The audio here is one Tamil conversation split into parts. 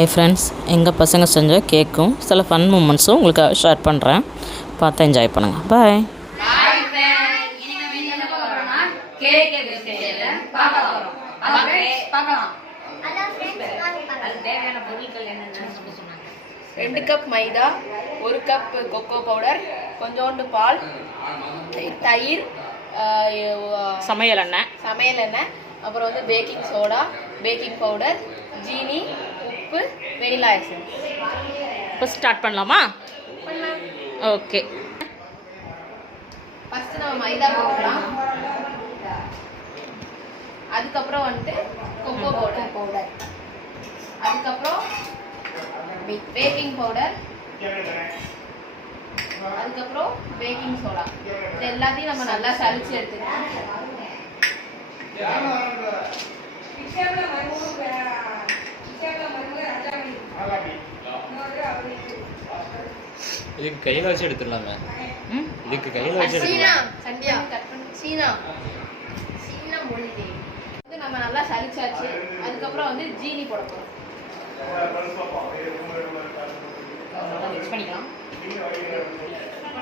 ஹை ஃப்ரெண்ட்ஸ், எங்கள் பசங்க செஞ்ச கேக்கும் சில ஃபன் மூமெண்ட்ஸும் உங்களுக்கு ஷேர் பண்ணுறேன். பார்த்து என்ஜாய் பண்ணுங்கள். பாய். ரெண்டு கப் மைதா, 1 கப் கொக்கோ பவுடர், கொஞ்சோண்டு பால், தயிர், சமையல் எண்ணெய், அப்புறம் வந்து பேக்கிங் சோடா, பேக்கிங் பவுடர், ஜீனி, உப்பு, வெனிலா எசன்ஸ். இப்போ ஸ்டார்ட் பண்ணலாமா? ஓகே. ஃபர்ஸ்ட் நம்ம மைதா போட்டுக்கலாம். அதுக்கப்புறம் வந்துட்டு கொக்கோ பவுடர், அதுக்கப்புறம் பேக்கிங் பவுடர், அதுக்கப்புறம் பேக்கிங் சோடா. இது எல்லாத்தையும் நம்ம நல்லா சலிச்சு எடுத்துக்கலாம். இதுக்கு கையில வச்சு எடுத்துடலாமே. இதுக்கு கையில வச்சு எடுத்துடலாம். சந்தியா கட் பண்ணி சீனா மொழிதே வந்து நம்ம நல்லா சலிச்சாச்சு. அதுக்கப்புறம் வந்து ஜீனி போட போறோம். மிக்ஸ் பண்ணிக்கலாம்.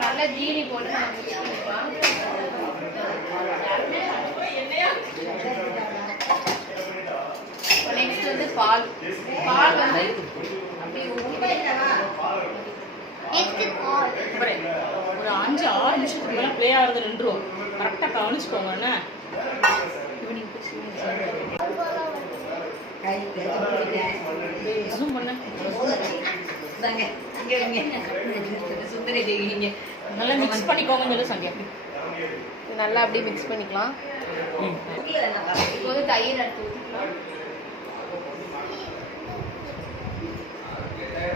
நல்லா ஜீனி போட்டு நம்ம மிக்ஸ் பண்ணிக்கலாம். நெக்ஸ்ட் வந்து பால் வந்து அப்படியே ஒரு 5-6 நிமிஷத்துக்கு மேலே ப்ளே ஆகிறது நின்றுடும். கரெக்டாக கவனிச்சுக்கோங்க. என்ன நல்லா மிக்ஸ் பண்ணிக்கோங்கன்னு சொல்லி சந்தியா. நல்லா அப்படியே மிக்ஸ் பண்ணிக்கலாம். இப்போ வந்து தயிர் எடுத்து ஊற்றிக்கலாம்.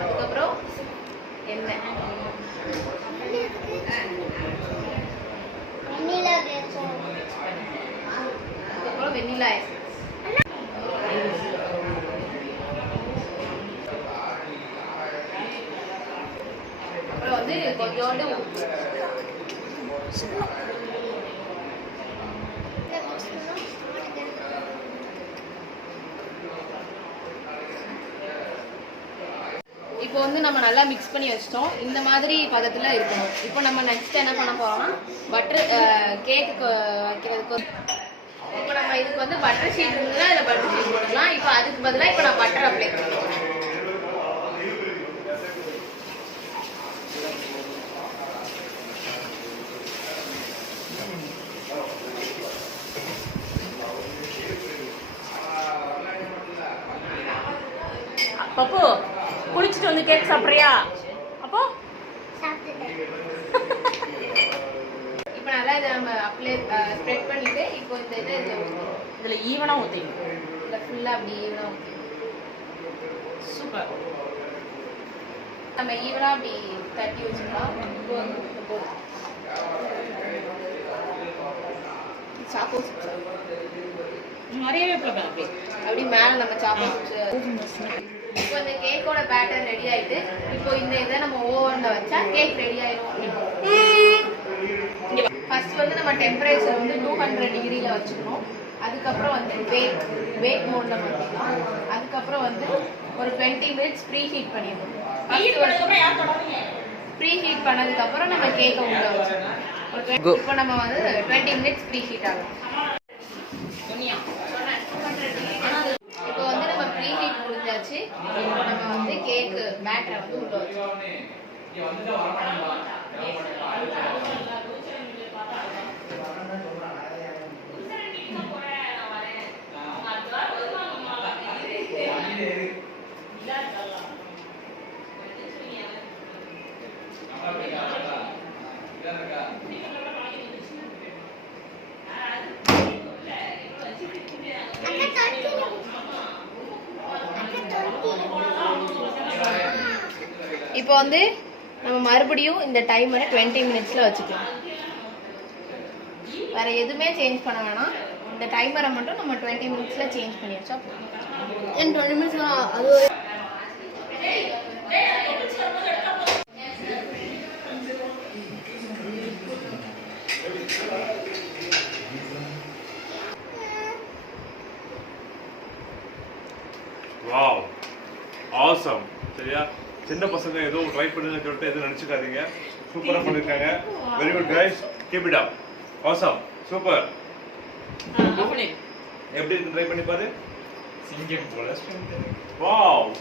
அதுக்கப்புறம் எண்ணெய், அதுக்கப்புறம் வெனிலா எசன்ஸ், அப்புறம் வந்து கொஞ்சோண்டு உப்பு. இப்போ வந்து நம்ம நல்லா மிக்ஸ் பண்ணி வச்சிட்டோம். இந்த மாதிரி பதத்தில் இருக்கணும். இப்போ நம்ம நெக்ஸ்ட் என்ன பண்ண போறோம்னா பட்டர் கேக்கு வைக்கிறதுக்கு இப்போ நம்ம இதுக்கு வந்து பட்டர் ஷீட் இருந்ததுன்னா இதில் பட்டர் ஷீட் போடலாம். இப்போ அதுக்கு பதிலாக இப்போ நான் பட்டர் அப்ளை பண்ணுறேன். பப்பு, குளிச்சுட்டு வந்து கேக் சாப்பிட்றியா? அப்போ இப்போ நல்லா இதை நம்ம அப்ளை ஸ்ப்ரெட் பண்ணிட்டு இப்போ இந்த இதை இதில் ஈவனாக ஊற்றிக்கணும். இதில் ஃபுல்லாக அப்படி ஈவனாக ஊற்றிக்கணும். சூப்பர். நம்ம ஈவனாக அப்படி தட்டி வச்சுக்கலாம். சாக்கோ நிறையவே அப்படி மேலே நம்ம சாக்கோ. இப்போ இந்த கேக்கோட பேட்டர் ரெடி ஆயிட்டு இப்போ இந்த இதை நம்ம ஓவனில் வச்சா கேக் ரெடி ஆயிடும். ஃபர்ஸ்ட் வந்து நம்ம டெம்பரேச்சர் வந்து 200 டிகிரியில் வச்சுக்கணும். அதுக்கப்புறம் வந்து பேக் மோட்ல மாற்றிக்கலாம். அதுக்கப்புறம் வந்து ஒரு 20 மினிட்ஸ் ப்ரீ ஹீட் பண்ணிடணும். ப்ரீ ஹீட் பண்ணதுக்கப்புறம் நம்ம கேக்கை உள்ள வச்சுக்கணும். இப்போ நம்ம வந்து 20 மினிட்ஸ் ப்ரீ ஹீட் ஆகும். இப்போ வந்து நம்ம ப்ரீ ஹீட் முடிஞ்சாச்சு. இப்போ நம்ம வந்து கேக்கு பேட்டரை வந்து உள்ள வச்சுக்கணும். இப்போ வந்து நம்ம மறுபடியும் இந்த டைமரை 20 மினிட்ஸில் வச்சுக்கலாம். வேற எதுவுமே சேஞ்ச் பண்ண வேணாம். இந்த டைமரை மட்டும் நம்ம 20 மினிட்ஸில் சேஞ்ச் பண்ணி வச்சா போதும். 20 மினிட்ஸ் அது Wow, ஆசம். சரியா? சின்ன பசங்க ஏதோ ட்ரை பண்ணுன்னு சொல்லிட்டு எதுவும் நினைச்சுக்காதீங்க. சூப்பரா பண்ணிருக்காங்க. Very good guys. Keep it up. Awesome. Super. எப்படி இருக்கு ட்ரை பண்ணி பாரு. சிங்கம் போல வாவ்.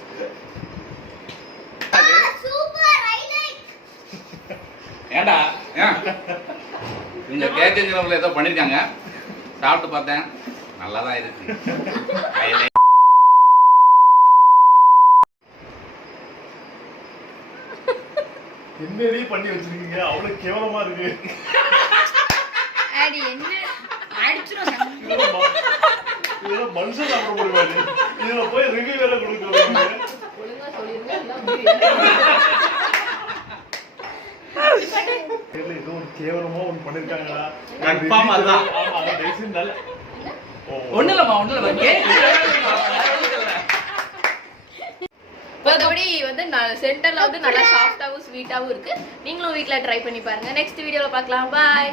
Super I like. ஏண்டா இவங்க கேச்சேஜில் ஏதோ பண்ணியிருக்காங்க, சாப்பிட்டு பார்த்தேன், நல்லா தான் இருக்கு. என்னடி பண்ணி வச்சிருக்கீங்க? அவ்வளவு கேவலமா இருக்கு. அடி என்ன அடிச்சுறோம். இதெல்லாம் மனுஷன் சாப்பிட முடியாது. இதுல போய் ரிவ்யூ வேற கொடுக்குறீங்க. ஒழுங்கா சொல்லிருங்க. ஏதோ ஒரு கேவலமா ஒன்று பண்ணிருக்காங்களா? கன்ஃபார்ம் அதான். ஆமா, அது டெசிஷன் நல்ல. ஒன்றும் இல்லைம்மா மற்றபடி வந்து சென்டர்ல வந்து நல்லா சாஃப்டாவும் ஸ்வீட்டாவும் இருக்கு. நீங்களும் வீட்ல ட்ரை பண்ணி பாருங்க. நெக்ஸ்ட் வீடியோல பார்க்கலாம். பாய்.